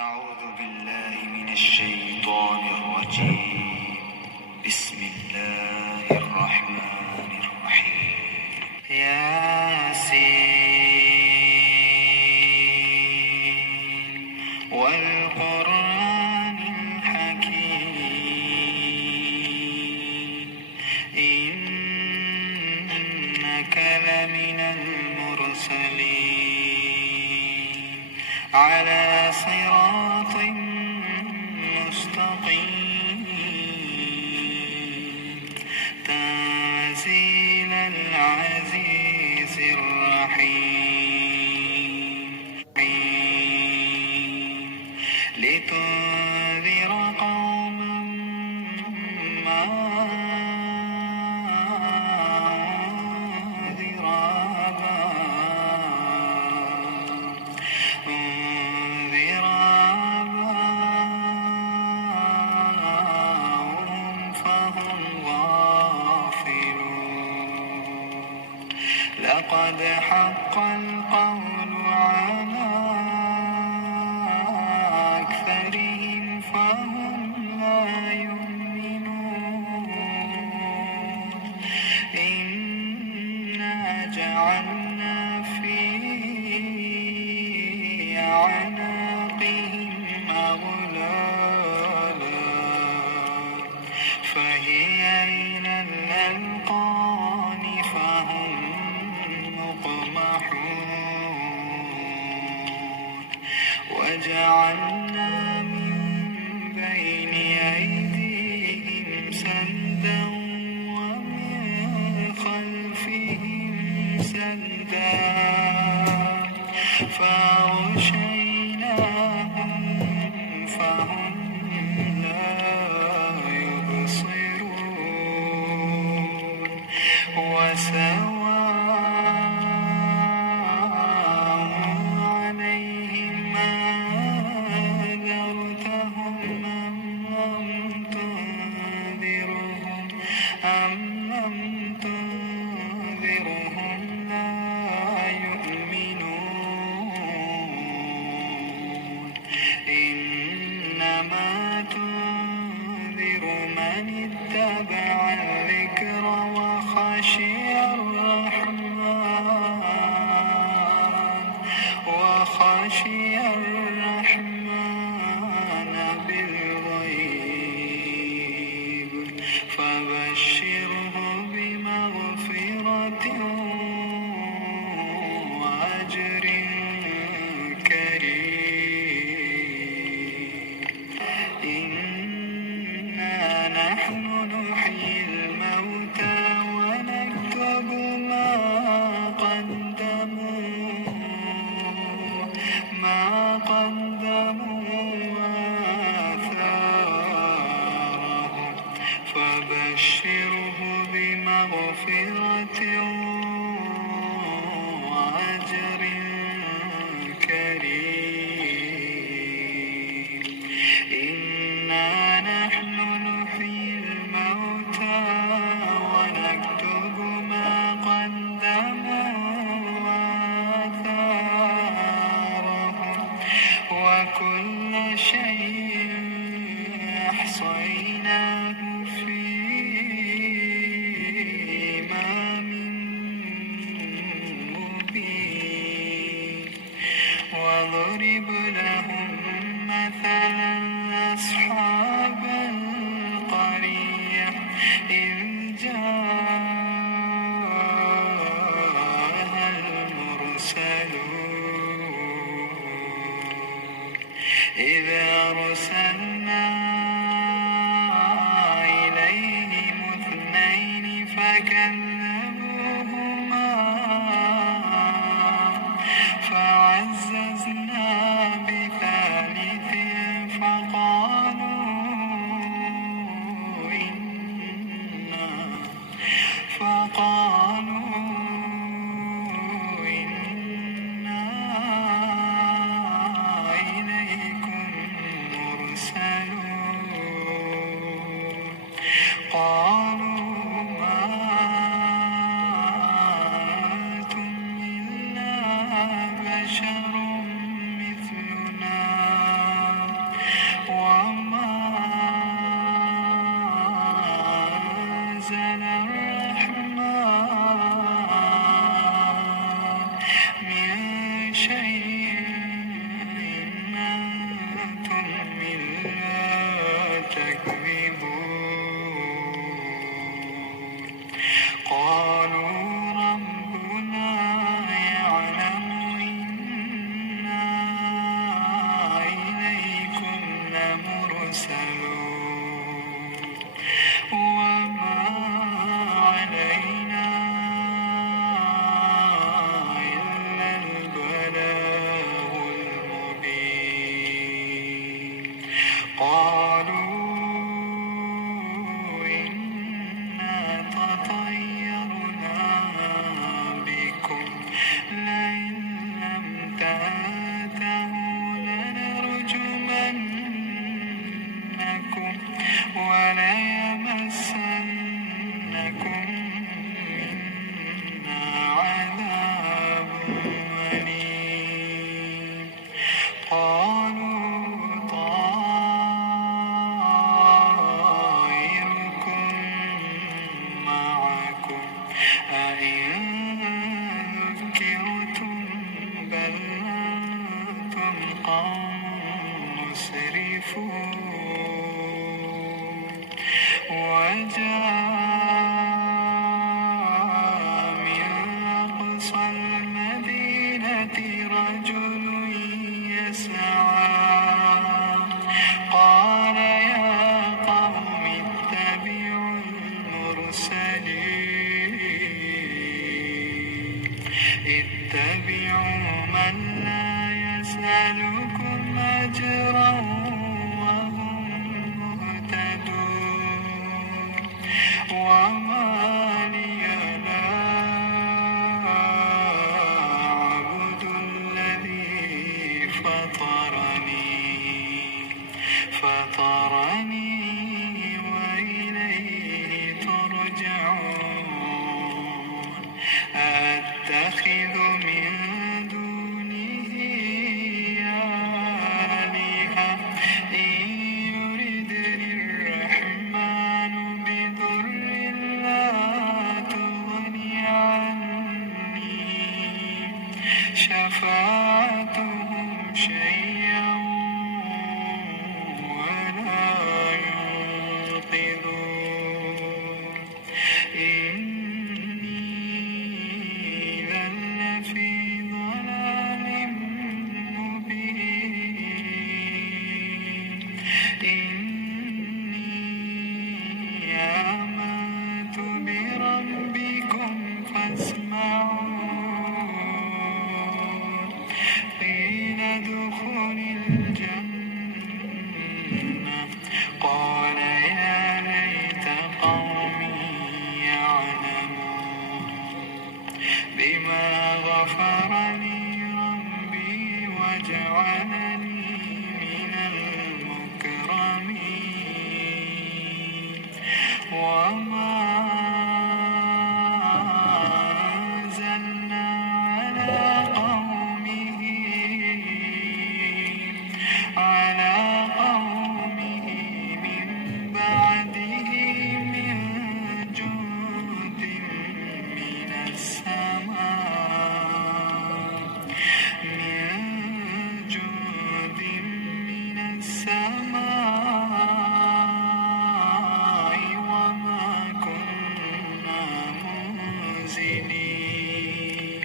أعوذ بالله من الشيطان الرجيم. بسم الله الرحمن الرحيم. ياسين والقرآن الحكيم إنك لمن المرسلين على صراط مستقيم تنزيل العزيز الرحيم لتنذر قوما ما أنذر آباؤهم فهم غافلون. لقد حق القول على أكثرهم فهم لا يؤمنون. إنا جعلنا في أعناقهم أغلالا فهي إلى الأذقان فهم مقمحون. وجعلنا من بين أيديهم سدا ومن خلفهم سدا فأغشيناهم فهم لا يبصرون. وسواء عليهم أنذرتهم أم لم تنذرهم لا يؤمنون. إنما تنذر من اتبع الذكر وخشي الرحمن بالغيب فبشره بمغفرة وأجر كريم. إنا نحن نحيي الموتى ونكتب ما قدموا وآثارهم فبشره بمغفرة وأجر كريم. إنا نحن نحيي الموتى ونكتب ما قدموا وآثارهم وكل شيء أحصيناه في إمام مبين. واضرب لهم مثلا أصحاب القرية إذ جاءها المرسلون إذ أرسلنا إليهم اثنين فكذبوهما فعززنا بثالث فقالوا إنا إليكم مرسلون. قالوا ما أنتم إلا بشر مثلنا وما أنزل الرحمن من شيء إن أنتم إلا تكذبون قالوا ربنا يعلم إنا إليكم لمرسلون وما علينا إلا البلاغ المبين قالوا إنا تطيرنا بكم لئن لم تنتهوا لنرجمنكم وليمسنكم منا عذاب أليم قالوا طائركم معكم أئن ذكرتم بل أنتم قوم مسرفون وجاء من أقصى المدينة رجل يسعى قال يا قوم اتبعوا المرسلين اتبعوا من لا يسألكم أجرا وهم مهتدون وما لي لا أعبد الذي فطرني وإليه ترجعون أتخذ من دونه آلهة إن يردني الرحمن بضر لا تغني عني شفاعتهم شيئا ولا ينقذون إني إذا لفي ضلال مبين إني آمنت بربكم فاسمعون قيل ادخل الجنة قال يا ليت قومي يعلمون بما غفر لي ربي وجعلني من المكرمين وما أنزلنا على قومه من بعده من جند من السماء وما كنا منزلين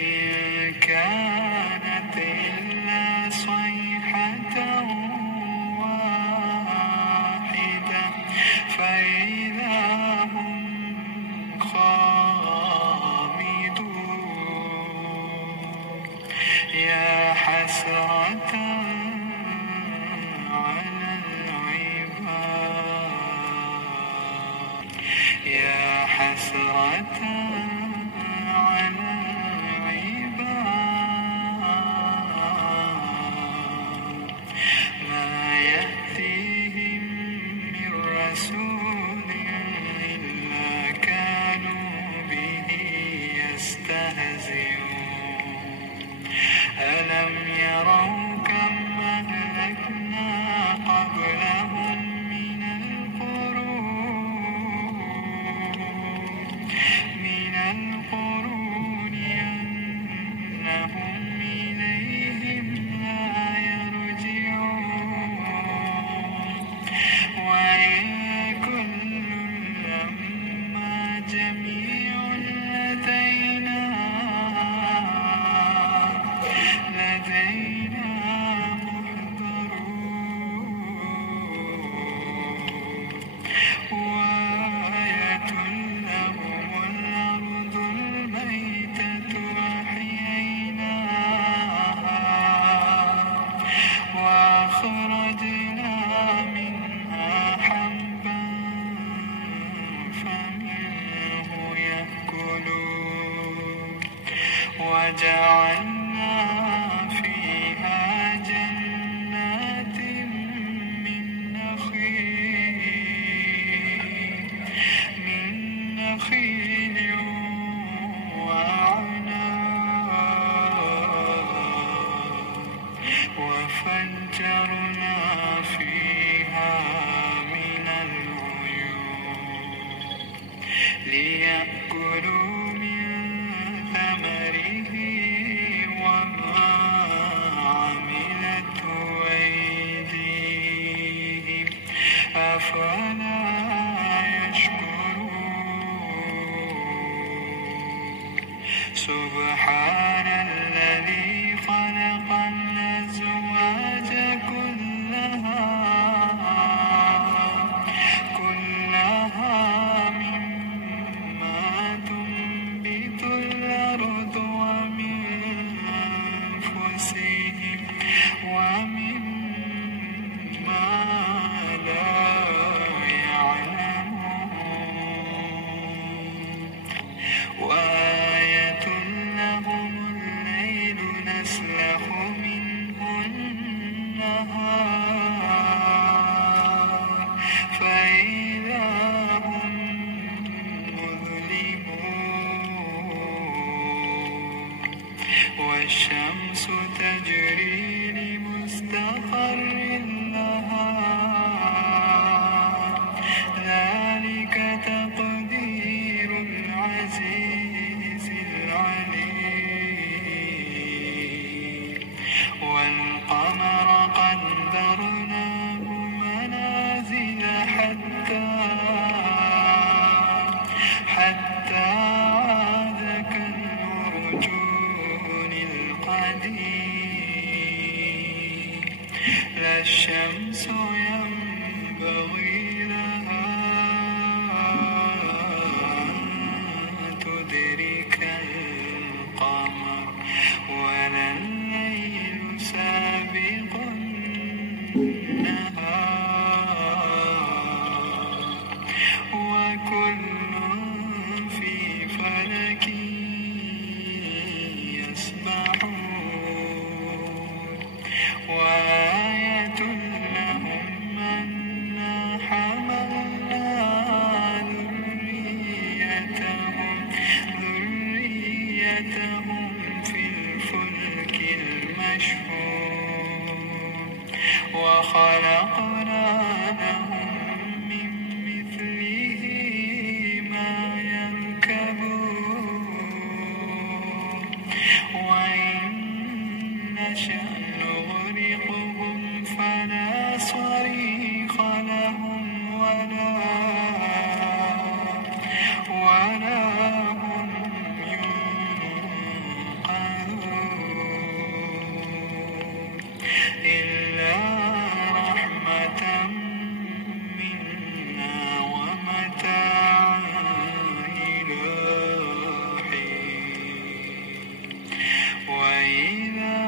إن كانت إلا صيحة واحدة فإذا هم خامدون يا حسرة على العباد يا حسرة على العباد ما يأتيهم من رسول إلا كانوا به يستهزئون ألم يروا كم أهلكنا وأخرجنا منها حبا فمنه يأكلون وجعلنا فيها جنات من نخيل وأعناب وفجرنا فيها من العيون ليأكلوا من ثمره وما عملته أيديهم أفلا يشكرون سبحان الذي خلق الأزواج كلها مما تنبت الأرض ومن أنفسهم ومما لا يعلمون وآية لهم الليل نسلخ منه النهار فإذا هم مظلمون والشمس تجري لمستقر لها ذلك تقدير العزيز العليم والقمر قدرناه منازل حتى عاد كالعرجون القديم لا الشمس ينبغي لها أن تدرك القمر ولا الليل سابق النهار وكل في فلك يسبحون وآية لهم أنا حملنا ذريتهم في الفلك المشحون وخلقنا لهم من مثله ما يركبون وإن نشأ نغرقهم فلا صريخ لهم ولا هم ينقذون إلا رحمة منا ومتاعا إلى حين وإذا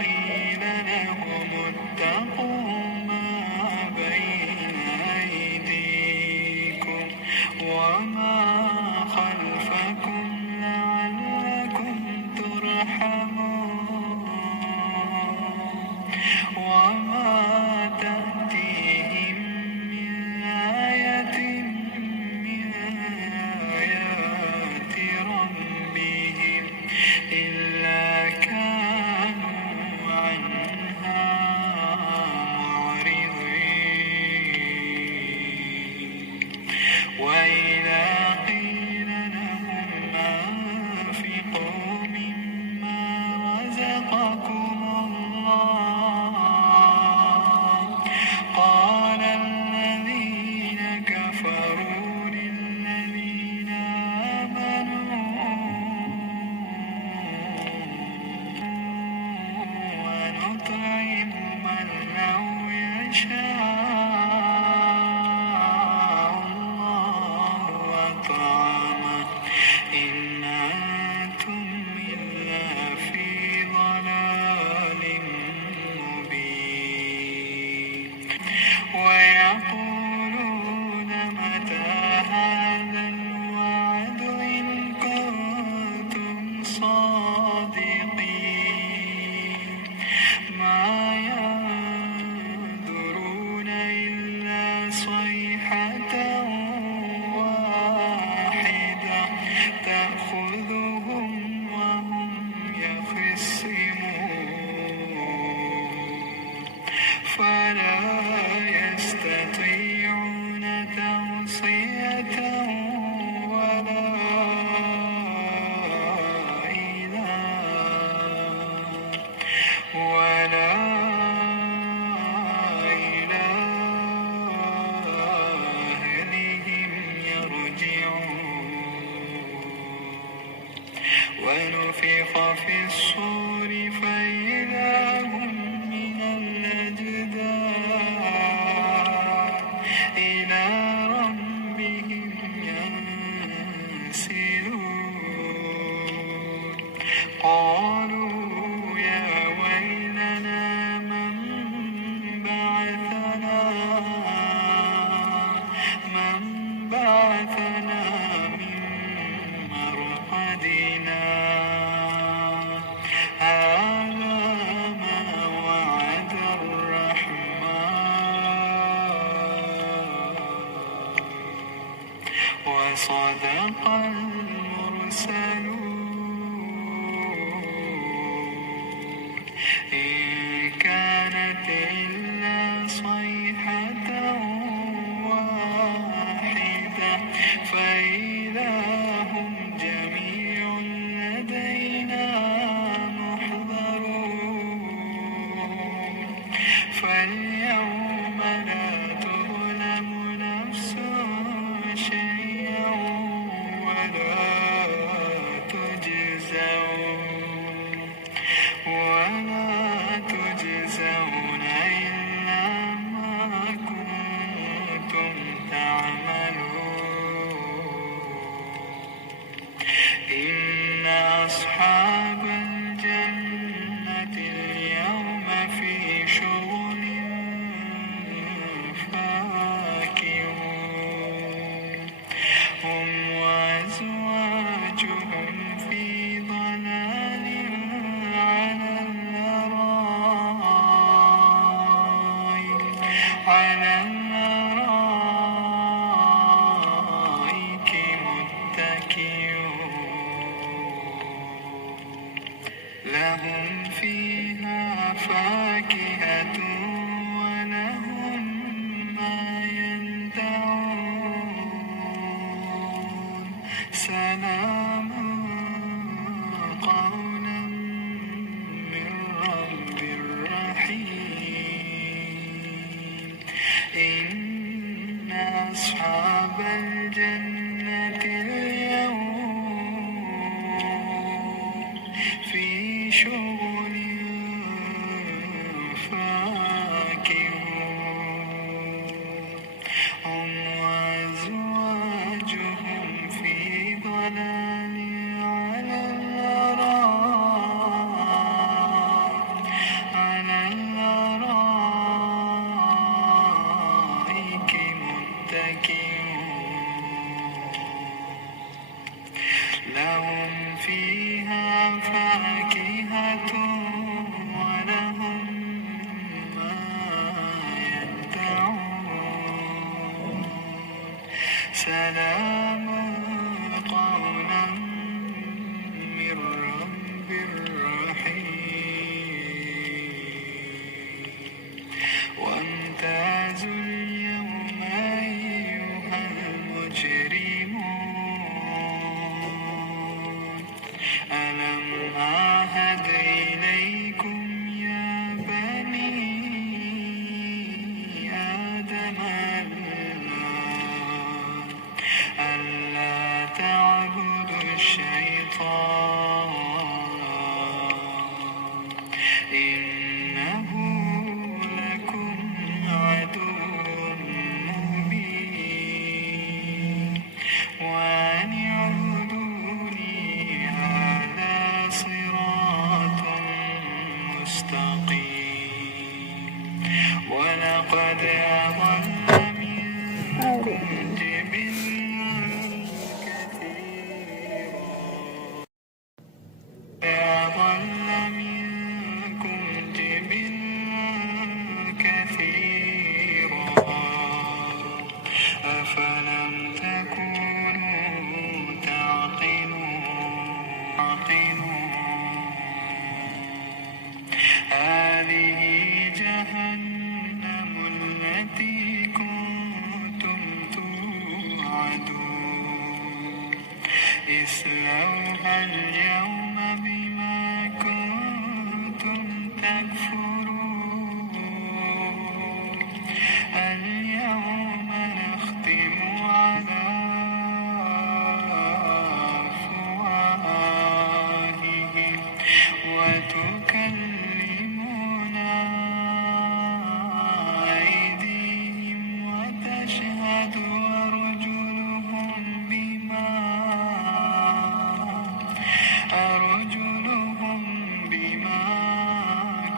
قيل لهم اتقوا ما بين أيديكم وما خلفكم لعلكم ترحمون وما تأتيهم من آية من آيات ربهم إلا كانوا عنها معرضين وإذا قيل لهم أنفقوا مما رزقكم الله يقولون متى هذا الوعد إن كنتم صادقين ما ينظرون إلا صيحة واحدة تأخذهم وهم يخصمون فلا يستطيعون توصية ولا إلى أهلهم يرجعون ونفخ في الصور فإذا هم من الأجداث إلى ربهم ينسلون قالوا يا ويلنا من بعثنا من مرقدنا هذا ما وعد الرحمن وصدق المرسلون إن كانت إلا صيحة واحدة فإذا هم جميع لدينا محضرون فاليوم لا تظلم نفس شيئا ولا تجزون إلا ما كنتم تعملون إن أصحاب الجنة اليوم في شغل فاكهون هم وأزواجهم في ضلال على الأرائك متكئون لهم فيها فاكهة ولهم ما يدعون سلام قولا من رب رحيم إن أصحاب الجنة اليوم في شغل فاكهون هم وأزواجهم في ضلال على الأرائك متكئون لهم فيها فاكهة ولهم ما يدعون سلام قولا من رب رحيم وامتازوا اليوم أيها المجرمون ألم أعهد إليكم يا بني آدم ألا تعبدوا الشيطان إنه لكم عدو مبين وأن اعبدوني هذا صراط مستقيم ولقد أضل منكم جبلا كثيرا وأضل منكم جبلا كثيرا أفلم تكونوا تعقلون هذه جهنم التي كنتم توعدون اصلوها اليوم بما كنتم تكفرون اليوم نختم على أفواههم وتكلمنا أيديهم وتشهد أرجلهم بما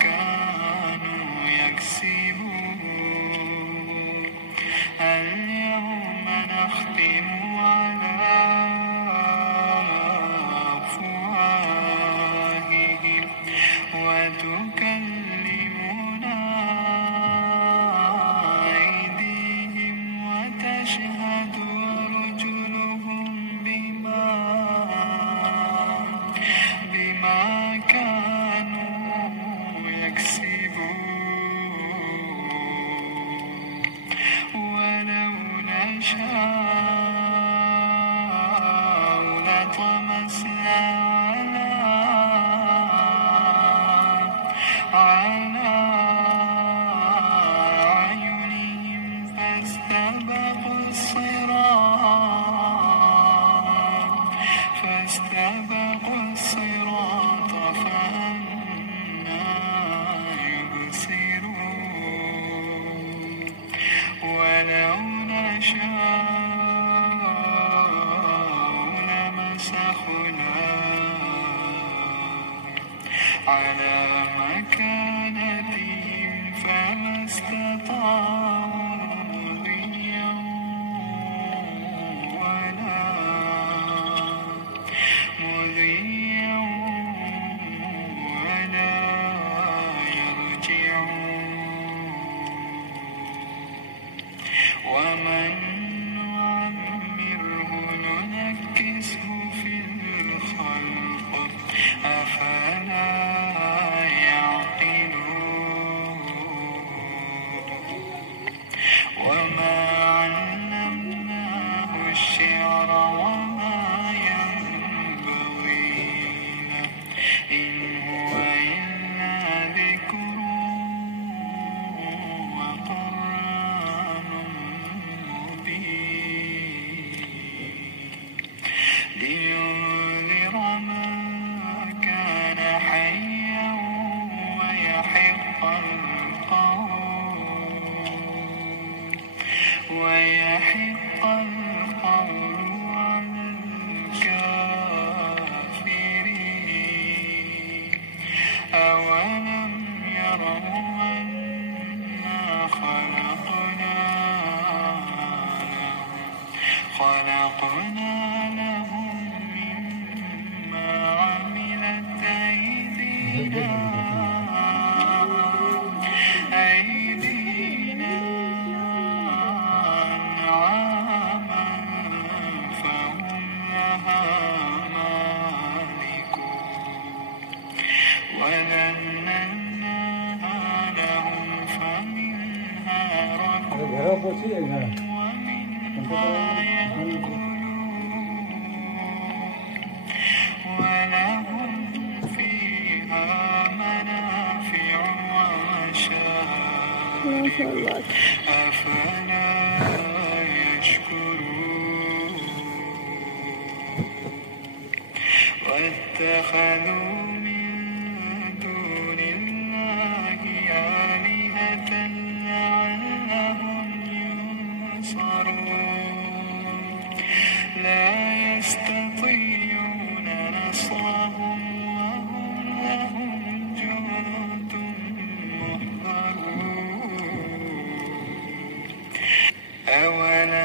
كانوا يكسبون اليوم نختم على أفواههم وتكلمنا أيديهم وتشهد أرجلهم بما كانوا يكسبون ولو نشاء لطمسنا على أعينهم فاستبقوا الصراط فأنى يبصرون ولو نشاء لمسخناهم على مكانتهم فما استطاعوا مضيا ولا يرجعون ومن نعمره ننكسه في الخلق أفلا يعقلون وما علمناه الشعر وما ينبغي له إن هو إلا ذكر وقرآن مبين لينذر من كان حيا ويحق القول على الكافرين أولم يروا أنا خلقنا لهم مما عملت أيدينا أنعاما فهم لها مالكون وذللناها لهم فمنها ركوبهم ومنها يأكلون ولهم فيها منافع ومشارب أفلا يشكرون واتخذوا من دون الله آلهة لعلهم ينصرون لا يستطيعون نصرهم وهم لهم جند محضرون أولم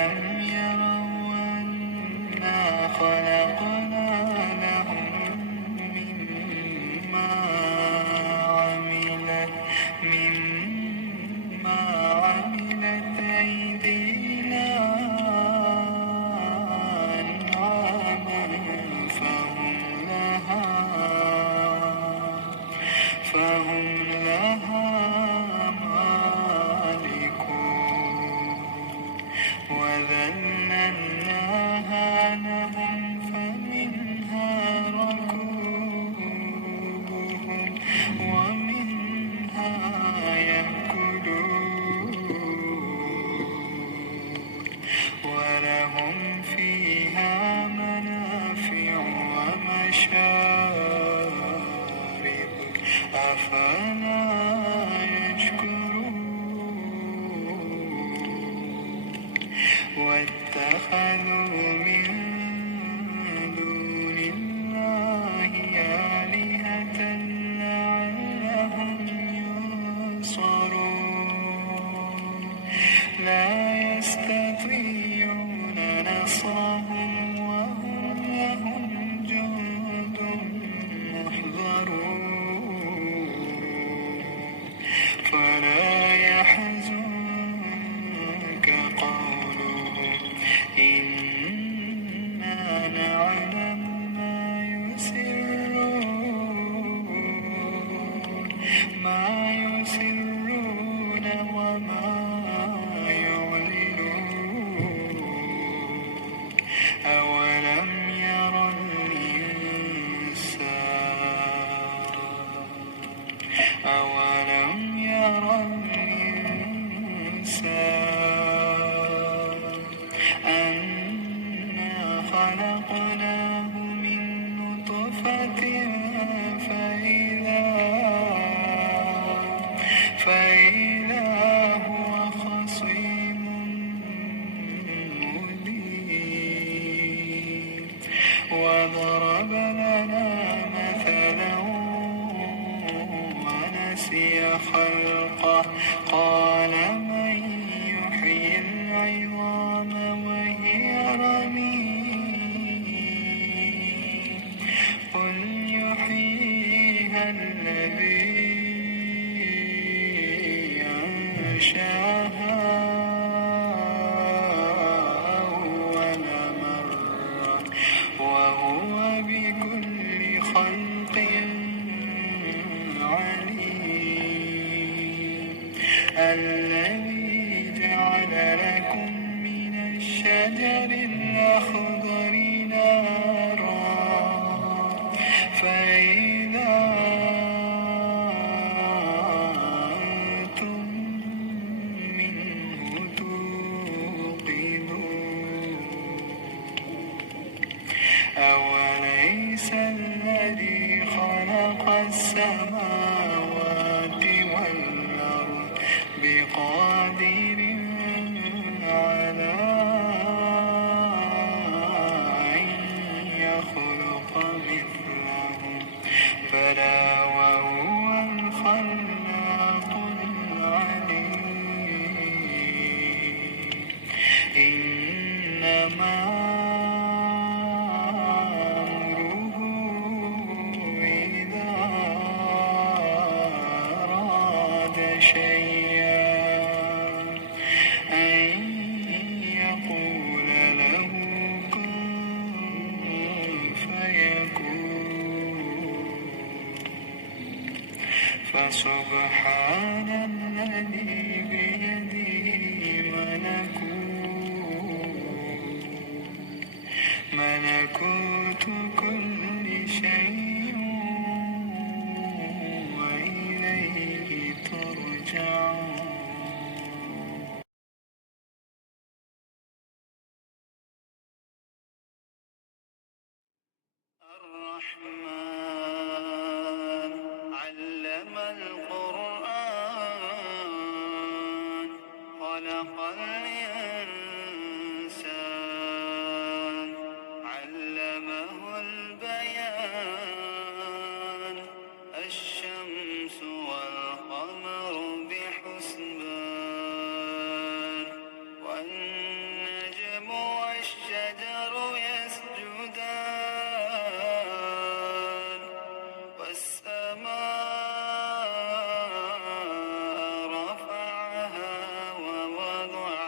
وذللناها لهم فمنها ركوبهم ومنها يأكلون ولهم فيها منافع ومشارب أفلا يشكرون واتخذوا من دون الله آلهة لعلهم ينصرون لا يستطيعون نصرهم وهم لهم جند محضرون فلا يحزنك قولهم إنا نعلم ما يسرون وما يعلنون أولم ير الإنسان أنا خلقناه من نطفة فإذا هو خصيم مبين وضرب لنا مثلا ونسي خلقه قال من يحيي العظام وهي رميم قل يحييها الذي أنشأها أول مرة وهو بكل خلق عليم الذي جعل لكم من الشجر الأخضر نارا فإذا أنتم منه توقدون أوليس الذي خلق السماوات والأرض بقادر على أن يخلق مثلهم بلى وهو الخلاق العليم إنما أمره إذا أراد شيئا أن يقول له كن فيكون فسبحان الذي بيده ملكوت كل شيء وإليه ترجعون الرحمن علم القرآن خلق الإنسان علمه البيان الشمس والقمر بحسبان والنجم والشجر يسجدان والسماء رفعها ووضع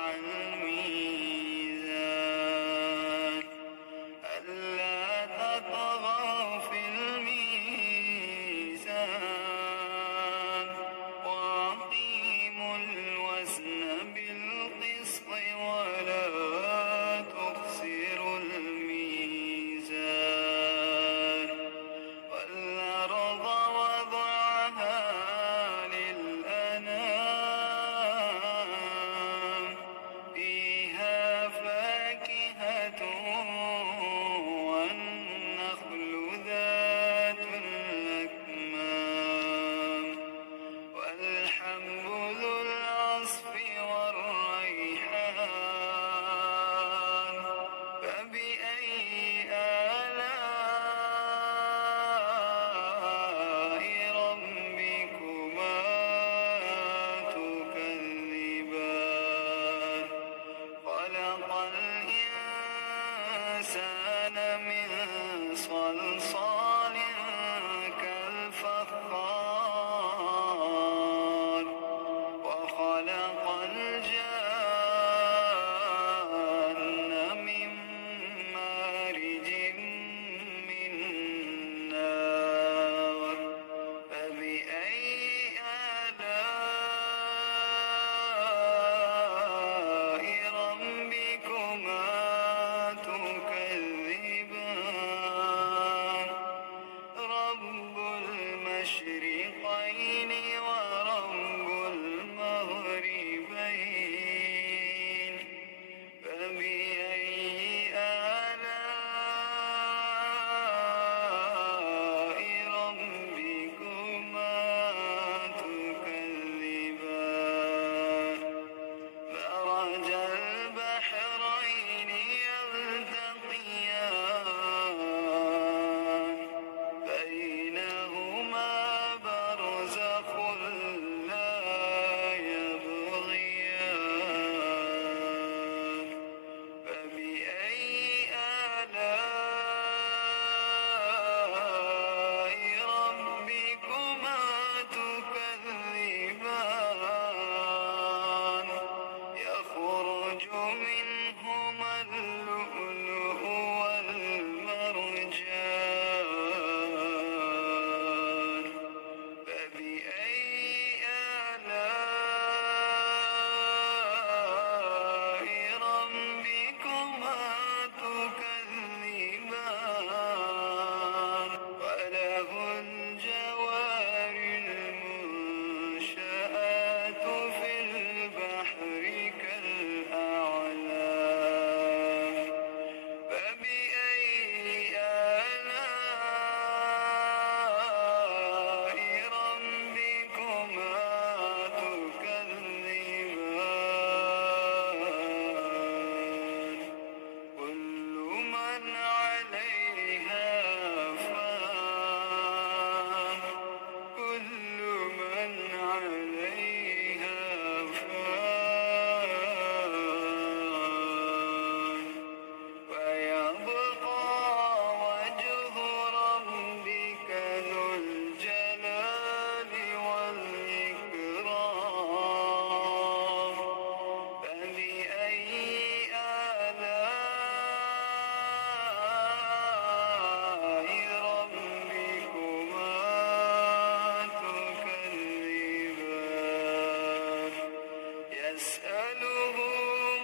يسأله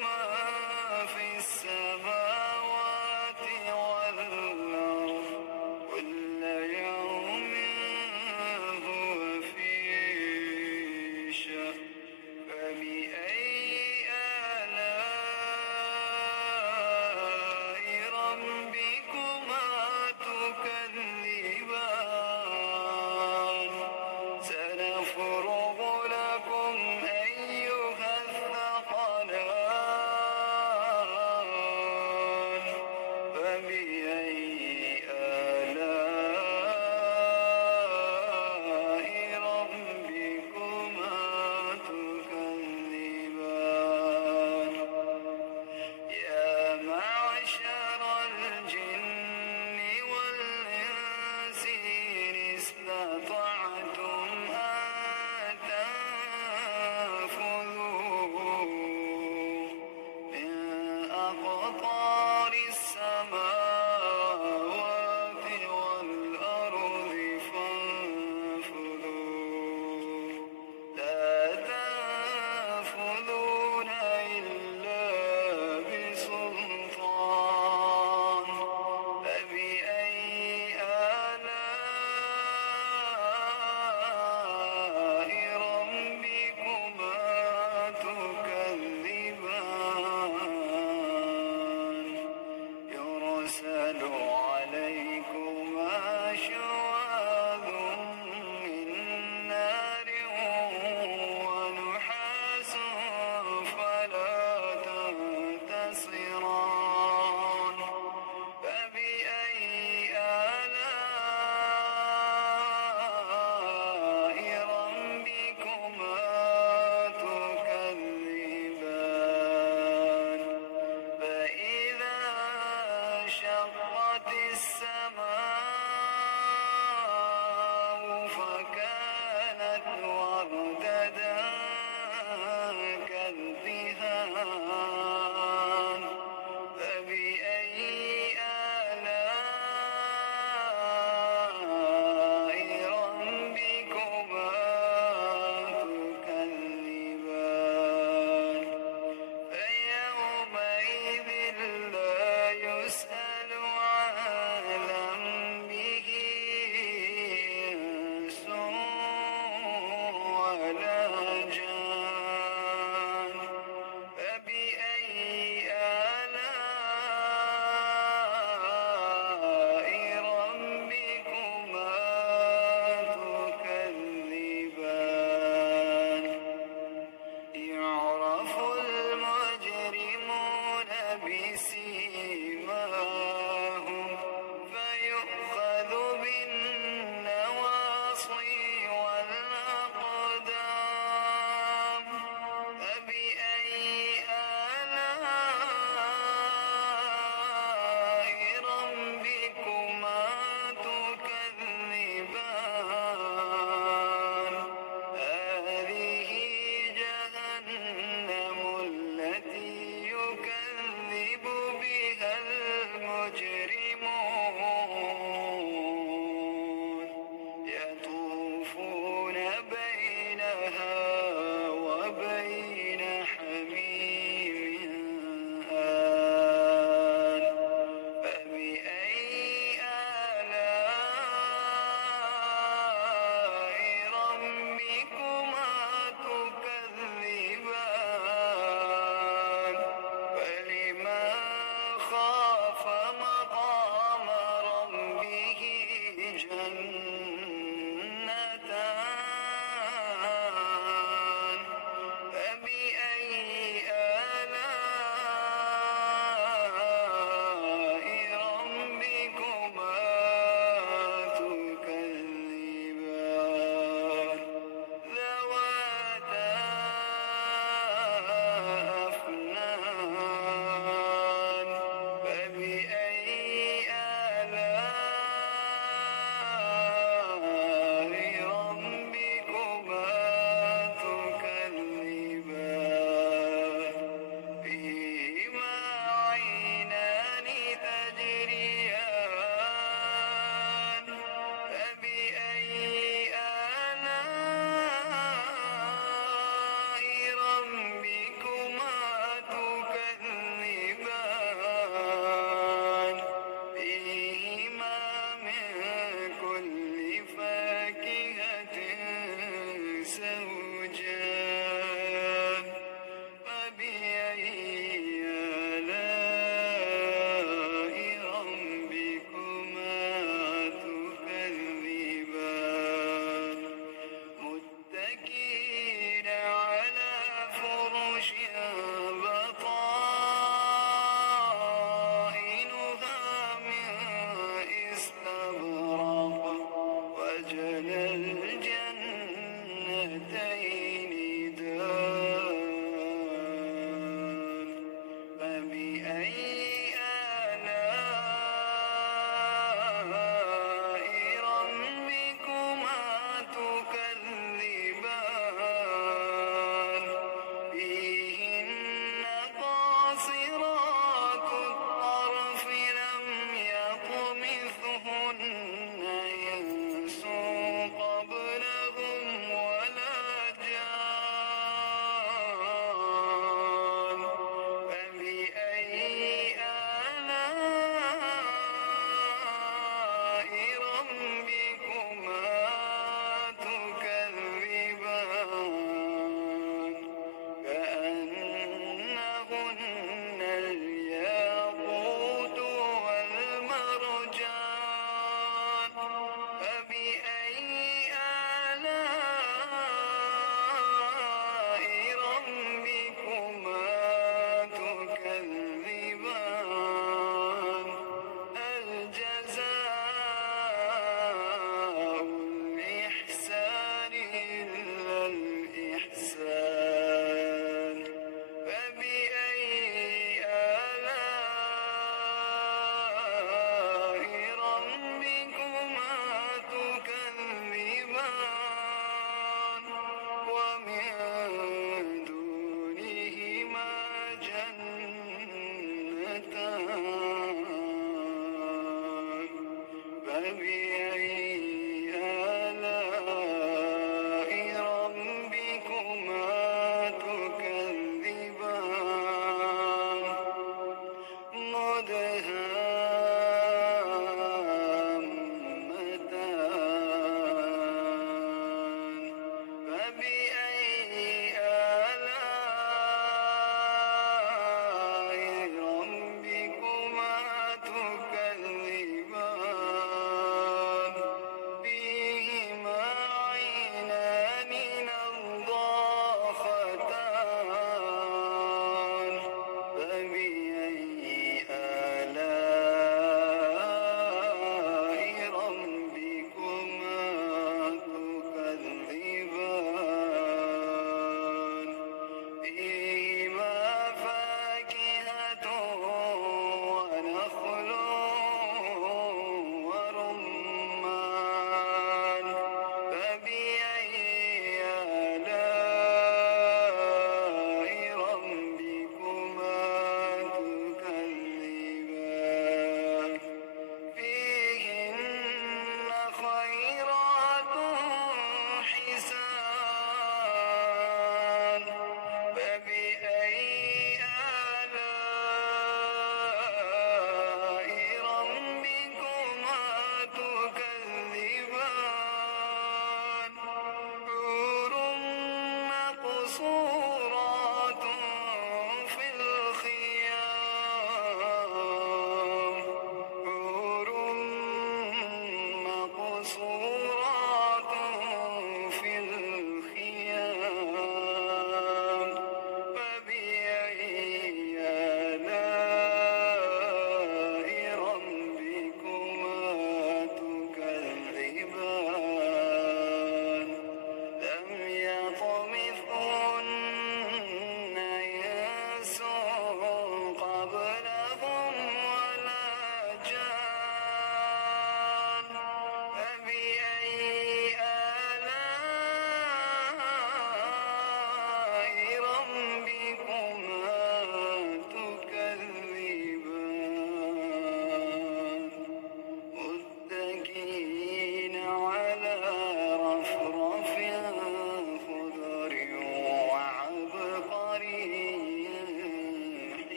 ما في السماوات والأرض كل يوم هو في شأن فبأي آلاء ربكما تكذبان سنفرغ لكم أيها الثقلان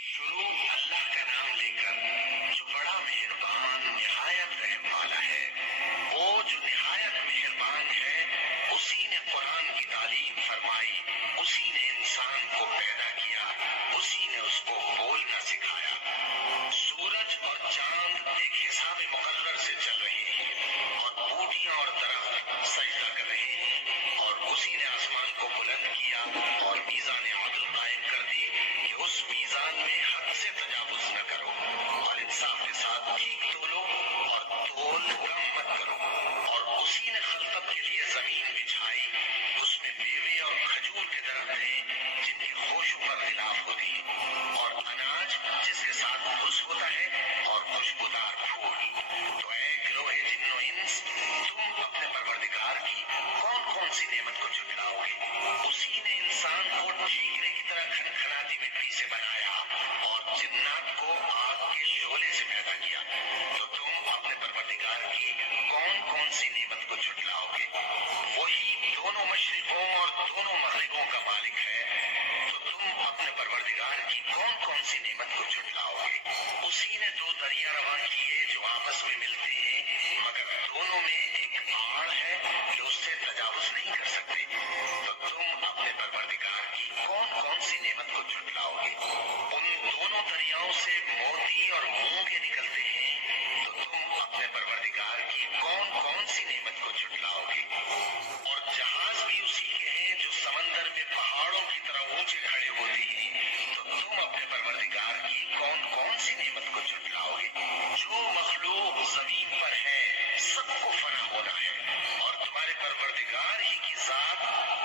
शुरू अल्लाह का नाम लेकर, जो बड़ा मेहरबान निहायत रहम वाला है। वो जो निहायत मेहरबान है, उसी ने कुरान की तालीम फरमाई, उसी ने इंसान को पैदा किया, उसी ने उसको बोलना सिखाया। सूरज और चांद एक हिसाब मुकर्रर से चल रहे हैं और बूटियां और दरख्त सजदा कर रहे हैं, और उसी ने आसमान को बुलंद किया और मीज़ान अदल कायम कर दी कि उस मीज़ान में हद से तजावुज न करो और इंसाफ के साथ ठीक तोलो और तोल कम मत करो। और उसी ने खलकत के लिए जमीन बिछाई, उसमें मेवे और खजूर के दरख्त हैं जिनकी खुशबू पर खिलाफ होती है, और अनाज जिसके साथ खुश होता है, और खुशबूदार फूल। तो ऐ गिरोहे जिन्नो इंस, तुम अपने परवरदिगार की कौन कौन सी नेमत को झुटलाओगे? उसी ने इंसान को ठीकरे की तरह खनखनाती मिट्टी से बनाया और जिन्नात को आग के शोले से पैदा किया। तो तुम अपने परवरदिगार की कौन कौन सी नेमत को झुटलाओगे? वही दोनों मशरिकों और दोनों मगरिबों का मालिक है। तो तुम अपने परवरदिगार की कौन कौन सी नेमत को झुटलाओगे? उसी ने दो दरिया रवा किए जो आपस में मिलते हैं, मगर दोनों में एक आड़ है कि उससे तजावुज नहीं कर सकते। तो तुम अपने परवरदिगार की कौन कौन सी नेमत को झुटलाओगे? उन दोनों दरियाओं से मोती और मूंगे निकलते हैं। तो तुम अपने परवरदिगार की कौन कौन सी नेमत को झुटलाओगे? और जहाज भी उसी के हैं जो समंदर में पहाड़ों की तरह ऊंचे खड़े होते हैं। तो तुम अपने परवरदिगार की कौन कौन सी नेमत को झुटलाओगे? जो मखलूक जमीन पर है सबको फना होना है, और तुम्हारे परवरदिगार ही की जात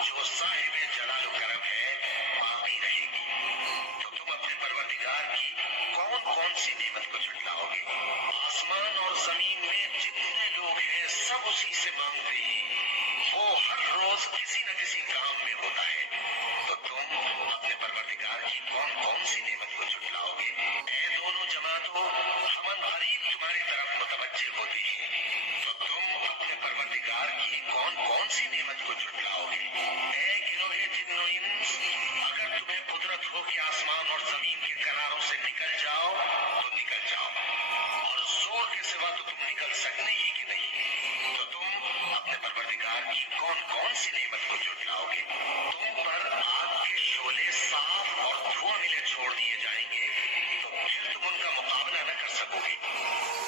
जो साहिब जलाल करम है बाकी रहेगी। तो तुम अपने परवरदिगार की कौन कौन सी नेमत को झुटलाओगे? आसमान और जमीन में जितने लोग हैं सब उसी से मांगते हैं, वो हर रोज किसी न किसी काम में होता है। तो तुम अपने परवरदिगार की कौन कौन सी नेमत को झुटलाओगे? ऐ दोनों जमातों, हम करीब तुम्हारी तरफ मुतवज्जे होते हैं। तो तुम अपने परवरदिगार की कौन कौन सी नेमत को झुटलाओगे? ऐ गिरोहे जिन्नो इंस, अगर तुम्हें कुदरत हो कि आसमान और जमीन के किनारों से निकल जाओ तो निकल जाओ, और जोर के सिवा तो तुम निकल सकते ही कि नहीं। तो तुम अपने परवरदिगार की कौन कौन सी नेमत को झुटलाओगे? तुम पर आग के शोले साफ और धुआं मिले छोड़ दिए जाएंगे, तो फिर तुम उनका मुकाबला न कर सकोगे।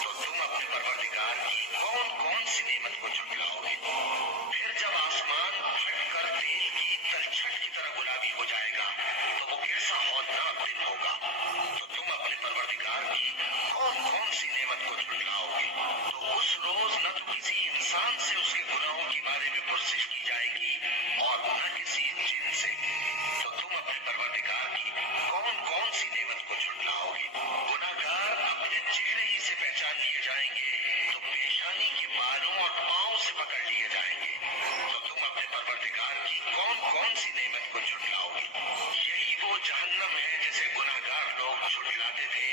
तो तुम अपने परवरदिगार की कौन कौन सी नेमत को झुटलाओगे? फिर जब आसमान फटकर तेल की तलछट की तरह गुलाबी हो जाएगा, तो वो कैसा हौलनाक दिन होगा। तो तुम अपने परवरदिगार की कौन कौन सी नेमत को झुटलाओगे? तो उस रोज न तो किसी इंसान से उसके गुनाहों के बारे में पुरसिश की जाएगी और न किसी जिन से। तो तुम अपने परवरदिगार की कौन कौन सी नेमत को झुटलाओगे? गुनाहगार अपने चेहरे ही से पहचान लिए जाएंगे, तो पेशानी के बालों और पांव से पकड़ लिए जाएंगे। तो तुम अपने परवरदिगार की कौन कौन सी नेमत को झुटलाओगे? यही वो जहन्नम है जिसे गुनाहगार लोग झुटलाते थे।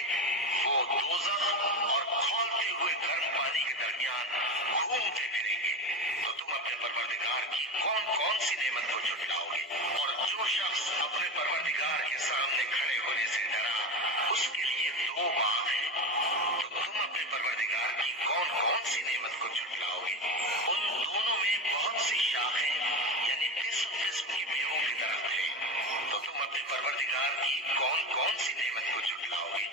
वो दोज़ख और खौलते हुए गर्म पानी के दरमियान घूमते फिरेंगे। तो तुम अपने परवरदिगार की कौन कौन सी नेमत को झुटलाओगे? और जो शख्स अपने परवरदिगार के सामने खड़े होने से डरा, उसके लिए दो बाग हैं। तो तुम अपने परवरदिगार की कौन कौन सी नेमत को झुटलाओगे? उन दोनों में बहुत सी शाखें यानी किस्म किस्म की मेवों के दरख्त हैं। तो तुम अपने परवरदिगार की कौन कौन सी नेमत को झुटलाओगे?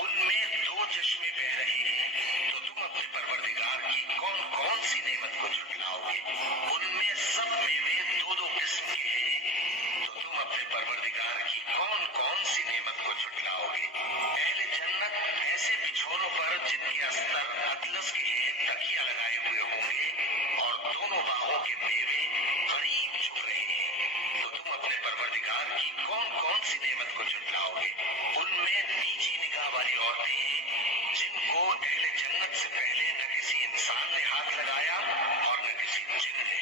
उनमें दो चश्मे बह रहे हैं। तो तुम अपने परवरदिगार की कौन कौन सी नेमत को झुटलाओगे? उनमें सब मेवे दो दो किस्म के हैं। तो तुम अपने परवरदिगार की कौन कौन सी नेमत को झुटलाओगे? अहले जन्नत ऐसे बिछौनों पर जिनके अस्तर अतलस के हैं तकिया लगाए हुए होंगे, और दोनों बाहों के मेवे करीब झुक रहे हैं। तो तुम अपने परवरदिगार की कौन कौन सी नेमत को झुटलाओगे? उनमें नीची निगाह वाली औरतें हैं जिनको अहले जन्नत से पहले न किसी इंसान ने हाथ लगाया और न किसी जिन ने।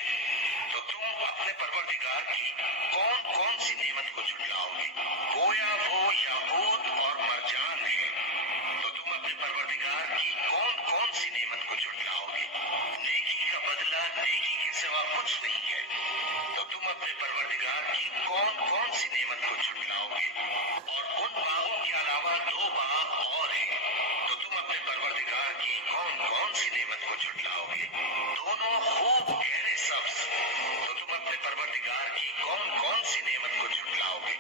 तो तुम अपने परवरदिगार की कौन कौन सी नेमत को झुटलाओगे? गोया वो याकूत और मरजान है। तो तुम अपने परवरदिगार की कौन कौन सी नेमत को झुटलाओगे? नेकी का बदला नेकी के सिवा कुछ नहीं है, तो तुम अपने परवरदिगार की कौन कौन सी नेमत को झुटलाओगे? और उन बागों के अलावा 2 बाग और हैं, तो तुम अपने परवरदिगार की कौन कौन सी नेमत को झुटलाओगे? दोनों खूब गहरे सब्ज, तो तुम अपने परवरदिगार की कौन कौन सी नेमत को झुटलाओगे?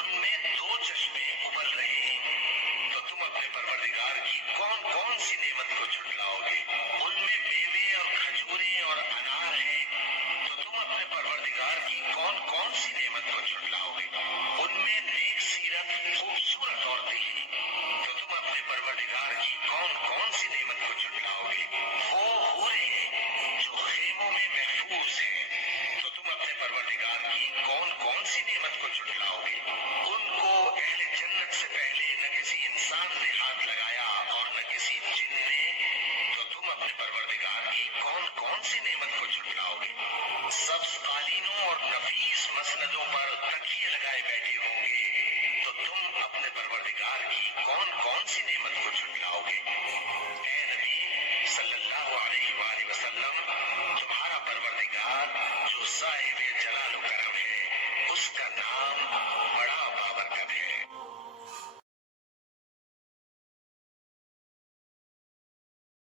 उनमें 2 चश्मे उबल रहे हैं, तो तुम अपने परवरदिगार की कौन कौन सी नेमत को झुटलाओगे? उनमें मेवे और खजूरें और अनार हैं, तो तुम अपने परवरदिगार की कौन कौन सी नेमत को झुटलाओगे? उनमें नेक सीरत खूबसूरत औरतें हैं, तो तुम अपने परवरदिगार की कौन कौन सी नेमत को झुटलाओगे? वो हूरें हैं जो खेमों में महफूज हैं, तो तुम अपने परवरदिगार की कौन कौन सी नेमत को झुटलाओगे? उनको अहले जन्नत से पहले न किसी इंसान ने हाथ लगाया और न किसी जिन ने, तो तुम अपने परवरदिगार की कौन कौन सी नेमत को झुटलाओगे? सब्ज कालीनों और नफीस मसनदों पर तकिए लगाए बैठे होंगे, तो तुम अपने परवरदिगार की कौन कौन सी नेमत को झुटलाओगे? ऐ नबी सल्लल्लाहु अलैहि वसल्लम, तुम्हारा परवरदिगार जो साहिब